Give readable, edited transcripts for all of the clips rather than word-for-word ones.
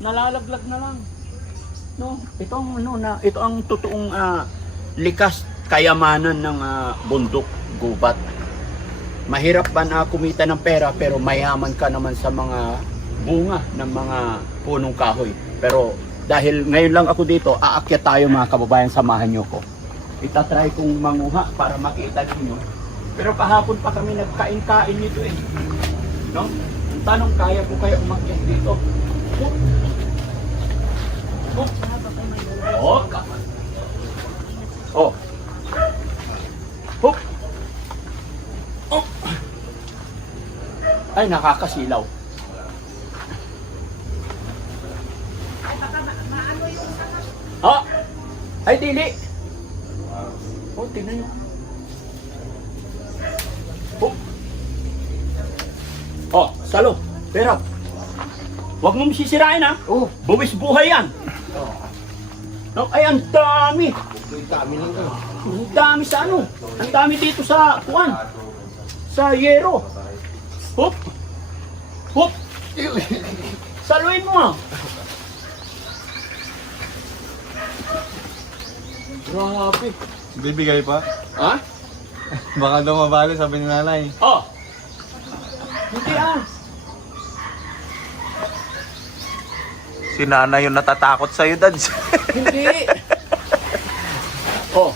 nalalaglag na lang. No, ito ang ito ang totoong likas kayamanan ng bundok, gubat. Mahirap ba na kumita ng pera pero mayaman ka naman sa mga bunga ng mga punong kahoy. Pero dahil ngayon lang ako dito, aakyat tayo mga kababayan, samahan nyo ko. Itatry kong manguha para makita ninyo. Pero kahapon pa kami nagkain-kain nito eh. No? Ang tanong, kaya ko kaya umakyat dito? Oh, kapan. Oh. Hop. Oh. Ay, nakakasilaw. Oh. Ay, dili. Oh, tingnan nyo. Oh. Oh, salo. Pero, huwag mong sisirain ha. Oh. Buwis buhay yan. No, ay, ang dami. Ang dami sa ano? Ang dami dito sa kuwan. Sa yero. Hop. Hop. Saluin mo ha. Grabe. Bibigay pa? Ha? Baka daw mabali, sabi ni nanay. Oh. Hindi Si nanay yung natatakot sa'yo, Dads. Hindi. Oh.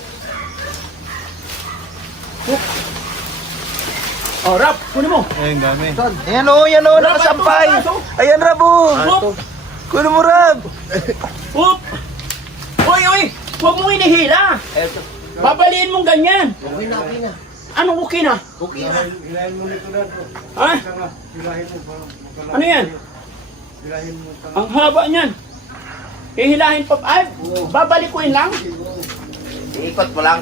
Hop. Oh, Rap, kunin mo. Ayun, dami. Ayan o, nakasampay. Ayan, Rabo. Hop. Kunin mo, Rab. Hop. Oy, oy. Huwag mong inihila. Babaliin mong ganyan. Okay na. Anong okay na? Okay na. Ha? Ano yan? Ang haba niyan. Hihilahin pa. Ay, babalikuin lang. Iikot mo lang.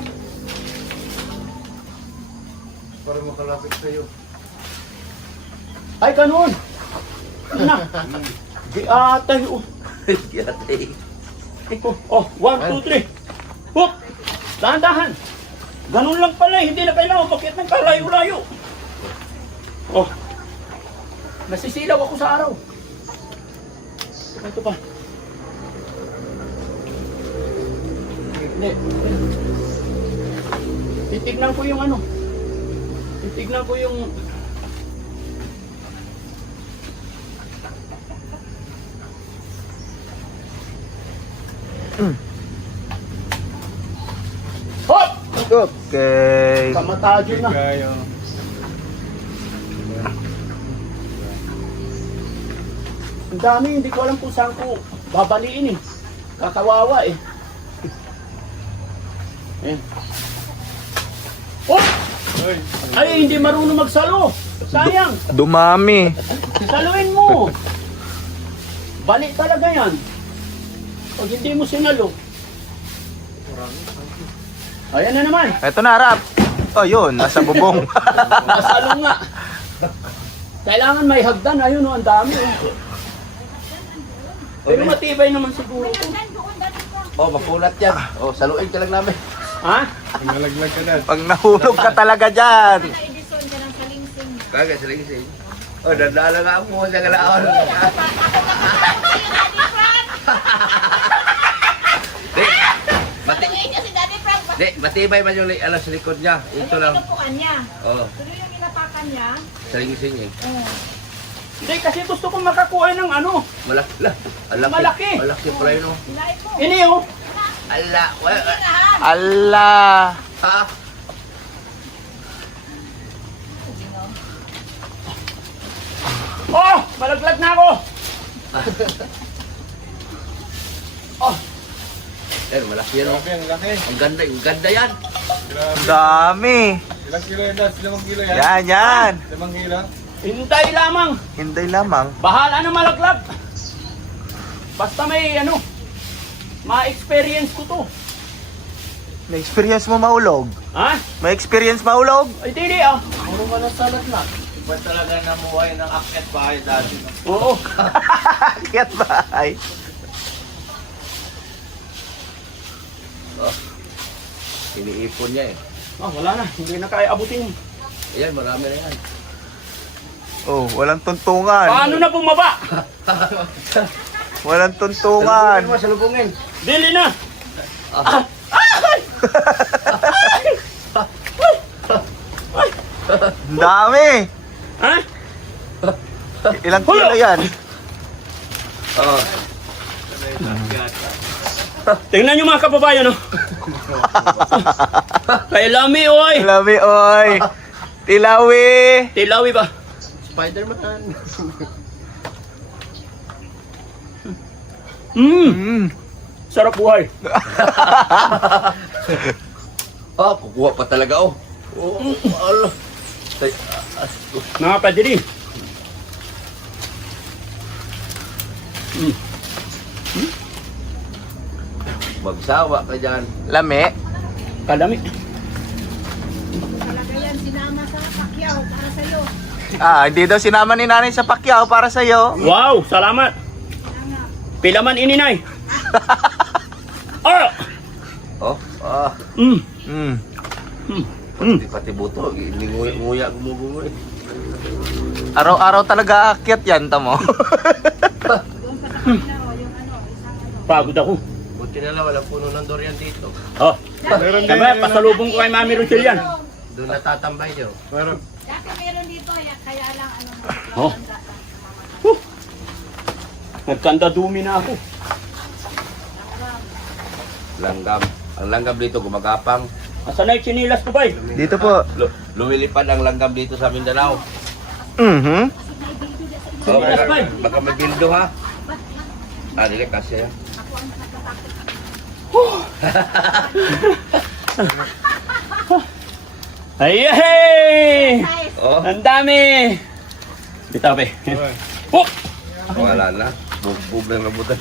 Para makalapit sa'yo. Ay, ganun. Ano na? Di atay. Oh. Ito. Oh, 1, 2, 3. Hop. Dahan-dahan. Ganun lang pala. Hindi na kailangan umakyat ng kalayo-layo. Oh. Nasisilaw ako sa araw. Ito pa. Hindi. Titignan ko yung ano. Titignan ko yung... Hop! Okay. Kamatadyo na. Kayo. Ang dami, hindi ko alam kung saan ko babaliin eh. Kakawawa eh. Ayan. Oh! Ay, Ay, hindi marunong magsalo. Sayang. Dumami. Saluin mo. Balik talaga yan. Pag hindi mo sinalo. Ayan na naman. Ito na, Rab. Oh, yun. Nasa bubong. Nasalo nga. Kailangan may hagdan. Ayun oh, ang dami oh. Pero matibay naman siguro ito. Oh, mapulat yan. Oh, saluin ka lang namin. Ha? nalaglag ka na. Pag nahulog ka talaga dyan. Edison ka ng salingsing. Kaya salingsing. Oh, dandala nga mo sa kalaon. Di, mati, Saluin niya si Daddy Frank. di, matibay man yung sa likod niya. Ito lang. Inupukan niya. Oh, Tuloy yung inapakan niya. salingsing eh. Hindi, kasi gusto kong makakuha ng ano. Malaki lah. Malaki. Malaki pala yun oh. Hilain mo. Ini oh. Ala, Hinahan. Allah. ha? Oh, malaglag na ako. Oh, Yan, malaki yan oh. Grabe, ang laki. Ang ganda yan. Ang dami. Ilang kilo yan, Das? 5 kilo yan? Yan. 5 kilo? hintay lamang. Hinday lamang. Bahala na malaglag. Basta may ano, ma-experience ko to. May experience mo mahulog? Ha? May experience mahulog? Ay, dili ah. Puro ka ng salat na. Iba talaga namuhay ng akyat bahay dati. No? Oo. Kiyat bahay. Oh. Iniipon niya eh. Ah, wala na. Hindi na kaya abutin. Ayan, marami na yan. Oh, walang tuntungan. Paano na bumaba? Walang tuntungan. Salubungin mo, salubungin. Dili na! Ang dami. Ha? Ilang kilo yan? Tingnan nyo mga kababayan, oh. Kay Lami, oy! Labi, oy. Tilawi. Tilawi ba? Spider-Man. Sarap buhay. Kukuha pa talaga, oh. Allah. Mga padiri. Magsawa ka dyan. Lami. Kalami. Talaga yan, sinama sa Pacquiao para sa'yo. Hindi daw sinama ni nanay sa Pacquiao para sa'yo. Wow, salamat. Pilaman ininay. Oh! Oh, Mm. Mm. pati buto. Nguya, gumugumoy. Araw-araw talaga aakyat yan, tamo. Doon pa sa kanila, oh, yung ano, isang ano. Pagod ako. Buti na lang, walang puno ng durian dito. Oh. Kaya pasalubong ko kay Mami Rochelle yan. Doon natatambay nyo. Meron. Dati meron dito, kaya lang ano. Oh. Nagkanda dumi na ako. Langgam. Ang langgam dito gumagapang. Asan na yung chinilas ko ba eh? Dito po. Lumilipad ang langgam dito sa Mindanao. Mhm. Oh, Yes, ma'am. baka magbildo ha. Dili kasi. Ay, hey! Oh, Ang dami! Bitaw, be. Oh! wala na. Bugbog na nabutan.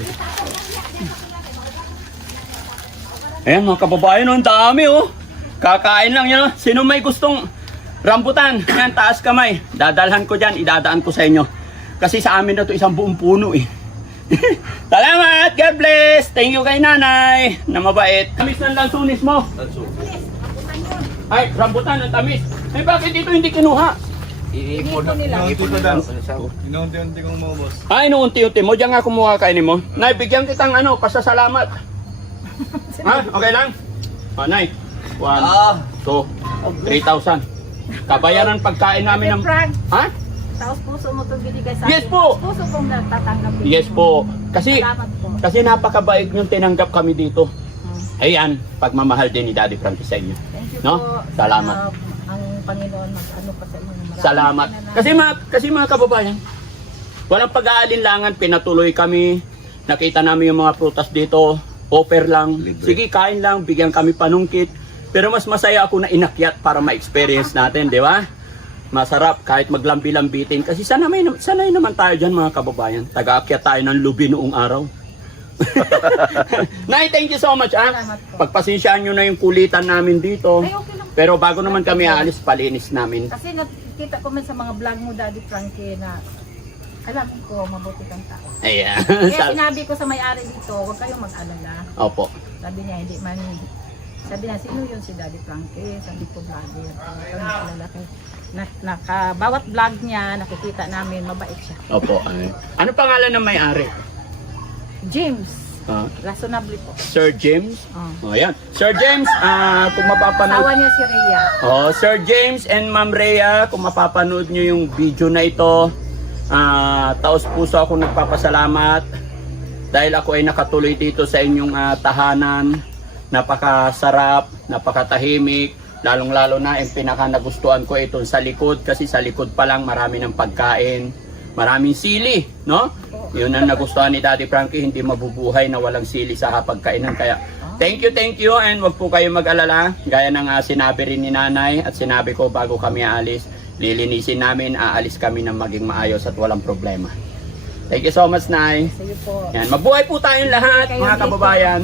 Ayan mga kababayan, oh, ang dami oh. Kakain lang yan. Oh. Sino may gustong rambutan? Yan, taas kamay. Dadalhan ko dyan, idadaan ko sa inyo. Kasi sa amin na to isang buong puno eh. Salamat! God bless! Thank you kay nanay na mabait. Tamis ng lansunis mo. Ay, rambutan ang tamis. Eh bakit dito hindi kinuha? Iipon na. Inaunti ko dan. Inaunti-unti kong maubos. Ay, no, unti-unti mo. Diyan nga kumuha kainin mo. Nay, bigyan kitang ano, pasasalamat. Ha? Okay lang? O, Nay. 1, 2, 3,000. Kabayaran pagkain namin ng... Frank, Ha? taos puso mo itong binigay sa Yes po. Puso kong natatanggapin. Yes po. Kasi Salamat po. napakabait niyong tinanggap kami dito. Ayan, pagmamahal din ni Daddy Frankie sa inyo. Thank you No? po. Salamat. Ang Panginoon mag-ano pa sa inyo. Maraming Salamat. Kasi mga kababayan, walang pag-aalinlangan, pinatuloy kami. Nakita namin yung mga prutas dito, offer lang. Libre. Sige, kain lang, bigyan kami panungkit. Pero mas masaya ako na inakyat para ma-experience natin, di ba? Masarap kahit maglambi-lambitin. Kasi sanay naman tayo dyan mga kababayan. Taga-akyat tayo ng lubi noong araw. Nay, thank you so much. Salamat po. Pagpasensyaan nyo na yung kulitan namin dito. Ay, okay lang. Pero bago naman kami aalis, palinis namin. Kasi nakita ko man sa mga vlog mo, Daddy Frankie, na alam ko, mabuti kang tao. Ayan. Kaya sinabi ko sa may-ari dito, huwag kayong mag-alala. Opo. Sabi niya, hindi man. Sabi niya, sino yun si Daddy Frankie? Sabi ko, vlogger. Huwag kayong mag-alala. Bawat vlog niya, nakikita namin, mabait siya. Opo. Ano pangalan ng may-ari? James, Ah, reasonably po. Sir James? Oh. Oh, ayan. Sir James, kung mapapanood... Asawa niya si Rhea. Oh, Sir James and Ma'am Rhea, kung mapapanood nyo yung video na ito, taos puso ako nagpapasalamat dahil ako ay nakatuloy dito sa inyong tahanan. Napakasarap, napakatahimik, lalong-lalo na yung pinaka nagustuhan ko itong sa likod kasi sa likod pa lang marami ng pagkain, maraming sili, no? Yun ang nagustuhan ni Daddy Frankie, hindi mabubuhay na walang sili sa hapagkainan. Kaya thank you and wag po kayo mag-alala. Gaya ng sinabi rin ni Nanay at sinabi ko bago kami aalis, lilinisin namin, aalis kami ng maging maayos at walang problema. Thank you so much, Nay. Sige po. Yan, mabuhay po tayong lahat, mga kababayan.